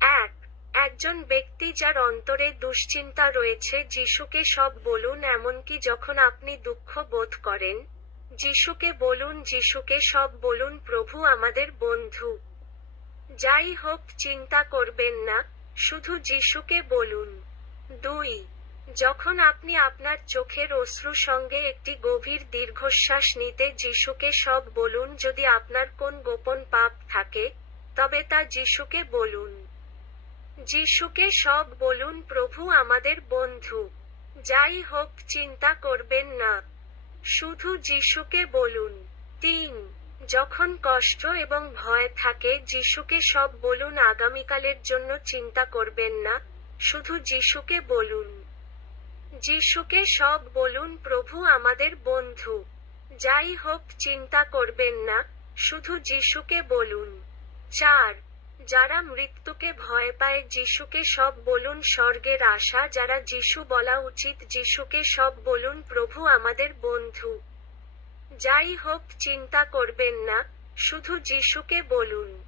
এক, একজন ব্যক্তি যার অন্তরে দুশ্চিন্তা রয়েছে, যিশুকে সব বলুন, এমনকি যখন আপনি দুঃখ বোধ করেন, যিশুকে বলুন, যিশুকে সব বলুন, প্রভু আমাদের বন্ধু। যাই হোক, চিন্তা করবেন না, শুধু যিশুকে বলুন। দুই, যখন আপনি আপনার চোখের অশ্রু সঙ্গে একটি গভীর দীর্ঘশ্বাস নিতে যিশুকে সব বলুন, যদি আপনার কোন গোপন পাপ থাকে, তবে তা যিশুকে বলুন। যিশুকে সব বলুন, প্রভু আমাদের বন্ধু। যাই হোক, চিন্তা করবেন না। শুধু যিশুকে বলুন। তিন, যখন কষ্ট এবং ভয় থাকে, যিশুকে সব বলুন, আগামীকালের জন্য চিন্তা করবেন না। শুধু যিশুকে বলুন। যিশুকে সব বলুন, প্রভু আমাদের বন্ধু। যাই হোক, চিন্তা করবেন না। শুধু যিশুকে বলুন। চার যারা মৃত্যুকে ভয় পায়, যিশুকে সব বলুন স্বর্গের আশা, যারা যিশু বলা উচিত, যিশুকে সব বলুন প্রভু আমাদের বন্ধু। যাই হোক, চিন্তা করবেন না, শুধু যিশুকে বলুন।